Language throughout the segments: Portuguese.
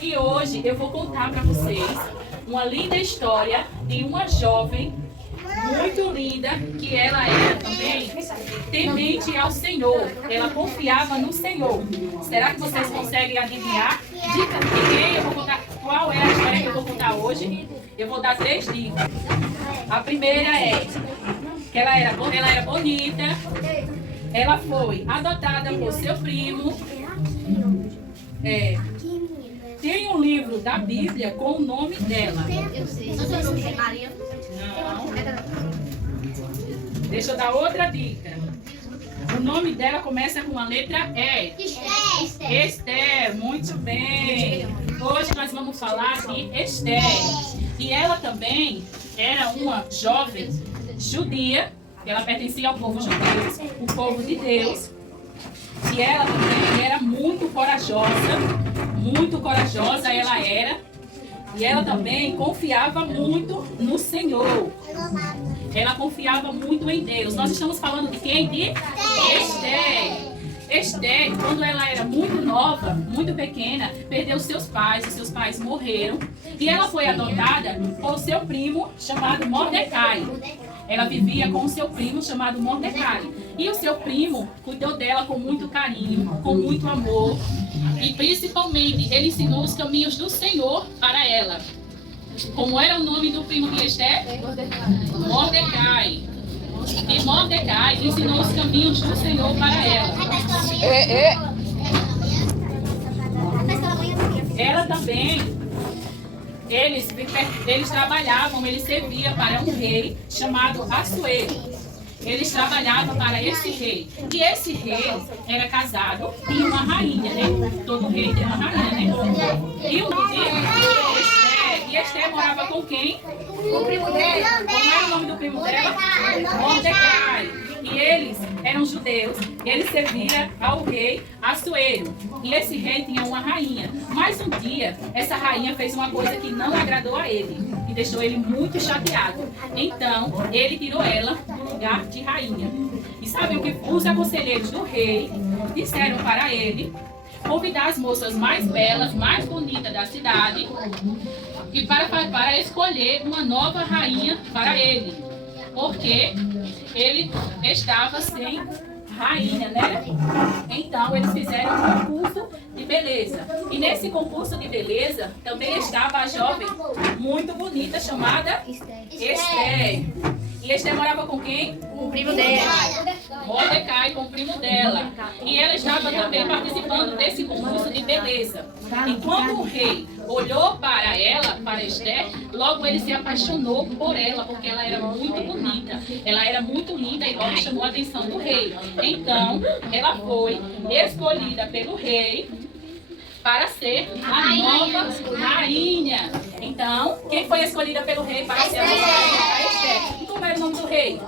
E hoje eu vou contar para vocês uma linda história de uma jovem muito linda, que ela era também temente ao Senhor. Ela confiava no Senhor. Será que vocês conseguem adivinhar? Dica de quem eu vou contar, qual é a história que eu vou contar hoje? Eu vou dar 3 dicas. A primeira é que ela era bonita, ela foi adotada por seu primo. Tem um livro da Bíblia com o nome dela. Não. Deixa eu dar outra dica. O nome dela começa com a letra E. Esther, muito bem. Hoje nós vamos falar de Esther. E ela também era uma jovem judia. Ela pertencia ao povo judeu, o povo de Deus. E ela também era muito corajosa ela era. E ela também confiava muito no Senhor. Ela confiava muito em Deus. Nós estamos falando de quem? De Esther. Esther, quando ela era muito nova, muito pequena, perdeu seus pais. Os seus pais morreram. E ela foi adotada por seu primo chamado Mordecai. Ela vivia com o seu primo chamado Mordecai. E o seu primo cuidou dela com muito carinho, com muito amor. E principalmente, ele ensinou os caminhos do Senhor para ela. Como era o nome do primo de Esther? Mordecai. E Mordecai ensinou os caminhos do Senhor para ela. Ela também, eles trabalhavam, eles serviam para um rei chamado Assuero. Eles trabalhavam para esse rei. E esse rei era casado, tinha uma rainha, né? Todo rei tem uma rainha, né? E o nome dele era Esther. E Esther morava com quem? O primo dela. Como era o nome do primo dela? Mordecai. E eles eram judeus. E eles serviam ao rei Assuero. E esse rei tinha uma rainha. Mas um dia, essa rainha fez uma coisa que não agradou a ele. E deixou ele muito chateado. Então, ele tirou ela do lugar de rainha. E sabe o que os aconselheiros do rei disseram para ele? Convidar as moças mais belas, mais bonitas da cidade e para escolher uma nova rainha para ele. Porque ele estava sem rainha, né? Então eles fizeram um concurso de beleza. E nesse concurso de beleza também estava a jovem muito bonita chamada Esther. E Esther morava com quem? Com o primo dela. Mordecai, com o primo dela. E ela estava também participando desse concurso de beleza. E quando o rei olhou para ela, para Esther, logo ele se apaixonou por ela, porque ela era muito bonita. Ela era muito linda e logo chamou a atenção do rei. Então, ela foi escolhida pelo rei para ser a nova rainha. Então, quem foi escolhida pelo rei para ser a nova rainha? A Esther. E como era o nome do rei?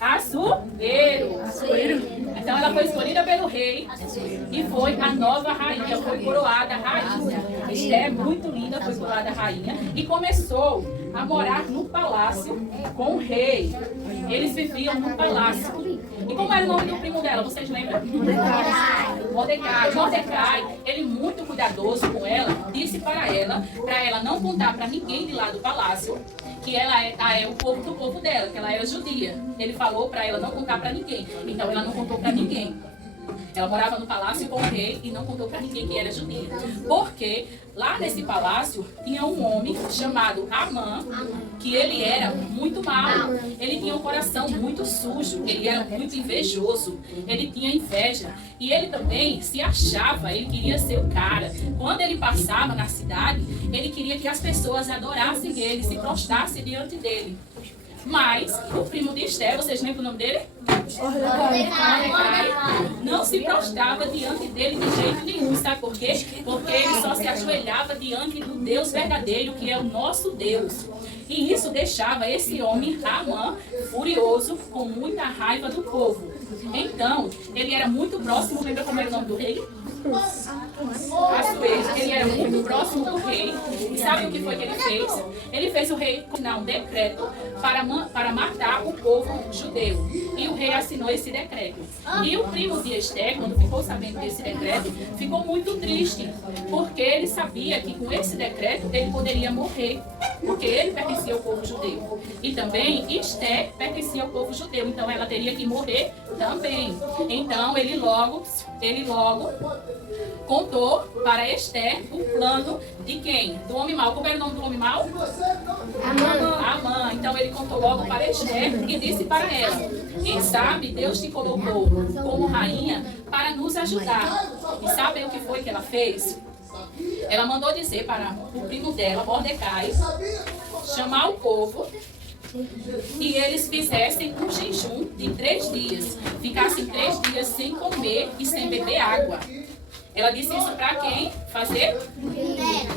Assuero. Então ela foi escolhida pelo rei e foi a nova rainha, foi coroada rainha. Esther é muito linda, foi coroada rainha e começou a morar no palácio com o rei. Eles viviam no palácio. E como era o nome do primo dela? Vocês lembram? Mordecai. Mordecai, ele muito cuidadoso com ela, disse para ela não contar para ninguém de lá do palácio que ela é o povo do povo dela, que ela era judia. Ele falou para ela não contar para ninguém. Então ela não contou para ninguém. Ela morava no palácio com o rei e não contou para ninguém que era judia. Porque lá nesse palácio tinha um homem chamado Amã, que ele era muito mau. Ele tinha um coração muito sujo, ele era muito invejoso, ele tinha inveja. E ele também se achava, ele queria ser o cara. Quando ele passava na cidade, ele queria que as pessoas adorassem ele, se prostrassem diante dele. Mas o primo de Esther, vocês lembram o nome dele? Mordecai. Não se prostrava diante dele de jeito nenhum, sabe por quê? Porque ele só se ajoelhava diante do Deus verdadeiro, que é o nosso Deus. E isso deixava esse homem, Amã, furioso, com muita raiva do povo. Então, ele era muito próximo, lembra como era o nome do rei? Assuero. Ele era muito próximo do rei. E sabe o que foi que ele fez? Ele fez o rei assinar um decreto para matar o povo judeu. E o rei assinou esse decreto. E o primo de Esther, quando ficou sabendo desse decreto, ficou muito triste, porque ele sabia que com esse decreto ele poderia morrer, porque ele pertencia ao povo judeu. E também Esther pertencia ao povo judeu, então ela teria que morrer também. Então ele logo contou para Esther o plano de quem? Do homem mau. Como era o nome do homem mau? Amã. Então ele contou logo para Esther e disse para ela: quem sabe Deus te colocou como rainha para nos ajudar. E sabe o que foi que ela fez? Ela mandou dizer para o primo dela, Mordecai, chamar o povo e eles fizessem um jejum de 3 dias. Ficassem 3 dias sem comer e sem beber água. Ela disse isso para quem? Fazer?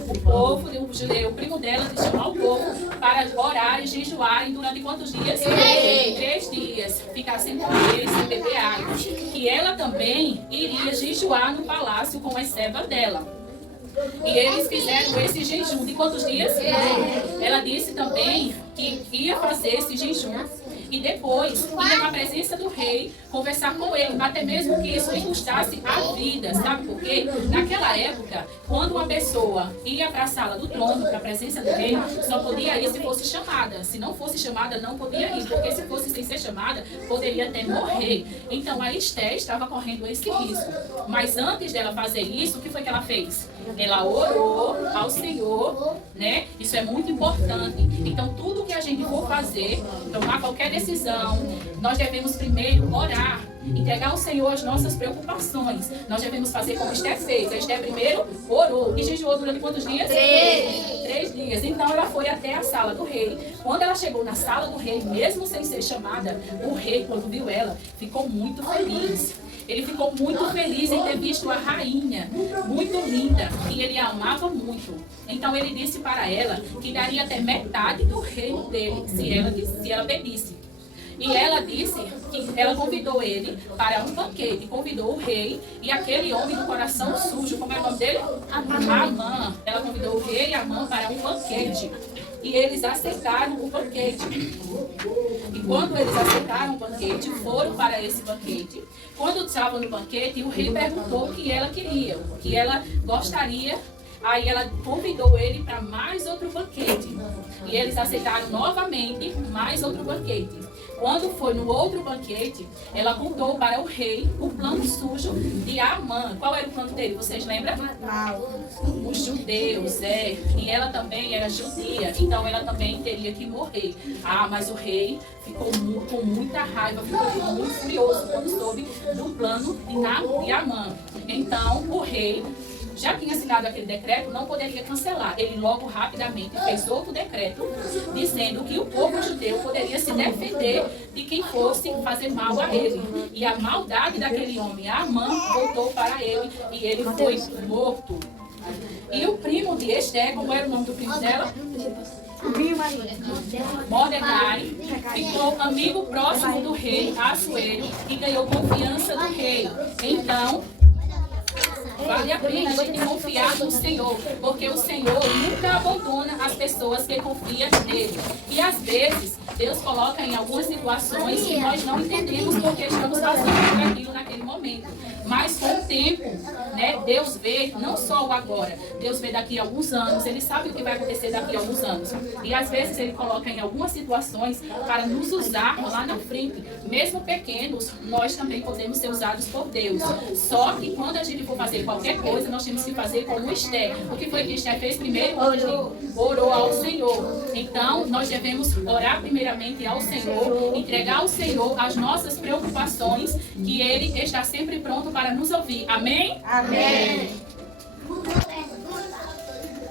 O povo, o primo dela, de chamar o povo para orar e jejuarem durante quantos dias? 3 dias. Ficar sem comer e sem beber água. E ela também iria jejuar no palácio com as servas dela. E eles fizeram esse jejum de quantos dias? Ela disse também que ia fazer esse jejum e depois ia na presença do rei conversar com ele, até mesmo que isso lhe custasse a vida. Sabe por quê? Naquela época, quando uma pessoa ia para a sala do trono, para a presença do rei, só podia ir se fosse chamada. Se não fosse chamada, não podia ir, porque se fosse sem ser chamada, poderia até morrer. Então a Esther estava correndo esse risco. Mas antes dela fazer isso, o que foi que ela fez? Ela orou ao Senhor, né? Isso é muito importante. Então tudo que a gente for fazer, tomar qualquer decisão, nós devemos primeiro orar, entregar ao Senhor as nossas preocupações. Nós devemos fazer como Esther fez. A Esther primeiro orou e jejuou durante quantos dias? 3 dias. Então ela foi até a sala do rei. Quando ela chegou na sala do rei, mesmo sem ser chamada, o rei, quando viu ela, ficou muito feliz. Ele ficou muito feliz em ter visto a rainha, muito linda, e ele a amava muito. Então ele disse para ela que daria até metade do reino dele, se ela pedisse. E ela disse que ela convidou ele para um banquete, convidou o rei e aquele homem do coração sujo, como é o nome dele? Amã. Ela convidou o rei e Amã para um banquete. E eles aceitaram o banquete. E quando eles aceitaram o banquete, foram para esse banquete. Quando estavam no banquete, o rei perguntou o que ela queria, o que ela gostaria. Aí ela convidou ele para mais outro banquete. E eles aceitaram novamente mais outro banquete. Quando foi no outro banquete, ela contou para o rei o plano sujo de Amã. Qual era o plano dele? Vocês lembram? Os judeus, E ela também era judia, então ela também teria que morrer. Mas o rei ficou com muita raiva, ficou muito furioso quando soube do plano de Amã. Então o rei já tinha assinado aquele decreto, não poderia cancelar. Ele logo rapidamente fez outro decreto, dizendo que o povo judeu poderia se defender de quem fosse fazer mal a ele. E a maldade daquele homem, Amã, voltou para ele e ele foi morto. E o primo de Esther, como era o nome do primo dela? Mordecai, ficou amigo próximo do rei Assuero e ganhou confiança do rei. Então, vale a pena a gente confiar no Senhor, porque o Senhor nunca abandona as pessoas que confiam nele. E às vezes, Deus coloca em algumas situações que nós não entendemos porque estamos passando por aquilo naquele momento. Mas com o tempo, Deus vê não só o agora, Deus vê daqui a alguns anos, Ele sabe o que vai acontecer daqui a alguns anos. E às vezes Ele coloca em algumas situações para nos usar lá na frente. Mesmo pequenos, nós também podemos ser usados por Deus. Só que quando a gente for fazer qualquer coisa, nós temos que fazer como Esther. O que foi que Esther fez primeiro? Orou ao Senhor. Então, nós devemos orar primeiramente ao Senhor, entregar ao Senhor as nossas preocupações, que Ele está sempre pronto para nos ouvir. Amém? Amém.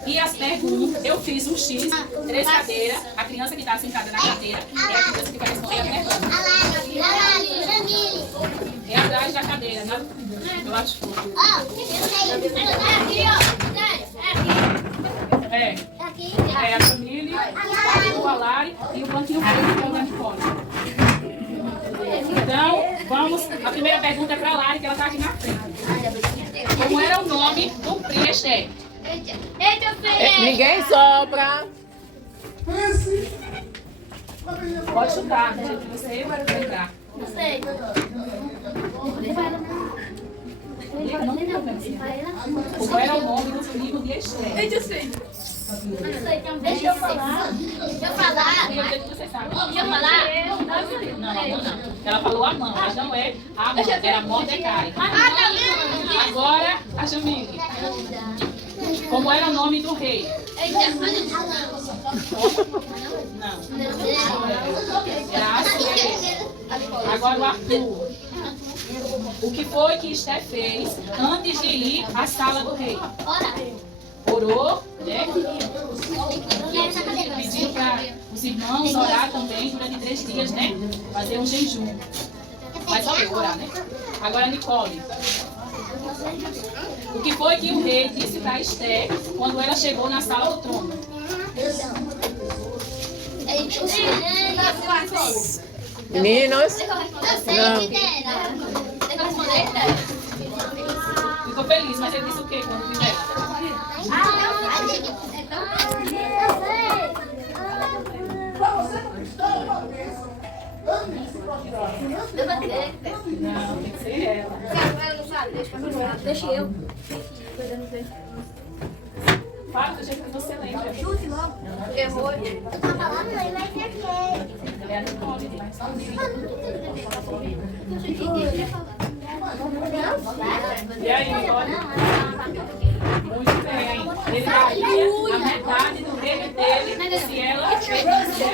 E as perguntas, eu fiz um X, 3 cadeiras. A criança que está sentada na cadeira é a criança que vai responder a pergunta. É atrás da cadeira, né? Eu acho. É a família, o Alari e o banquinho preto que é o Danicone. Então, vamos. A primeira pergunta é para a Lari, que ela está aqui na frente. Como era o nome do príncipe Esther? Ninguém sopra. Pode chutar, do jeito que você vai lembrar. Não sei. Qual era o nome do livro de Esther? Eu sei. Deixa eu falar. Deixa eu falar. Eu sei que você sabe. Deixa eu falar. Não, não. Ela falou a mão, mas não é a mão, era Mordecai. Agora, a Jamile. Como era o nome do rei? Não. Era Assuero. Agora o Arthur. O que foi que Esther fez antes de ir à sala do rei? Orou, né? Pediu para os irmãos orar também durante 3 dias, né? Fazer um jejum. Mas só orar, né? Agora, Nicole. O que foi que o rei disse para Esther quando ela chegou na sala do trono? Meninos, Ficou feliz, mas ele disse o quê quando fizeram? Não, tem que ser ela. Deixa eu. Fala do jeito que você lembra. Chute logo. Errou. É a Nicole, mas só E aí, Nicole? Muito bem. Ele daria a metade do reino dele se ela fizesse.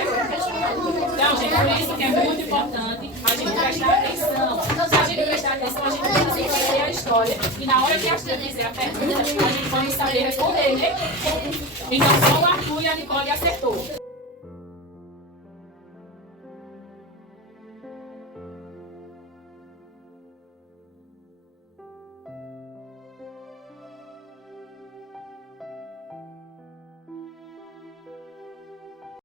Então, gente, por isso que é muito importante a gente prestar atenção. Se a gente prestar atenção, a gente vai entender a história. E na hora que a gente fizer a pergunta, a gente vai saber responder, né? Então, só o Arthur e a Nicole acertou.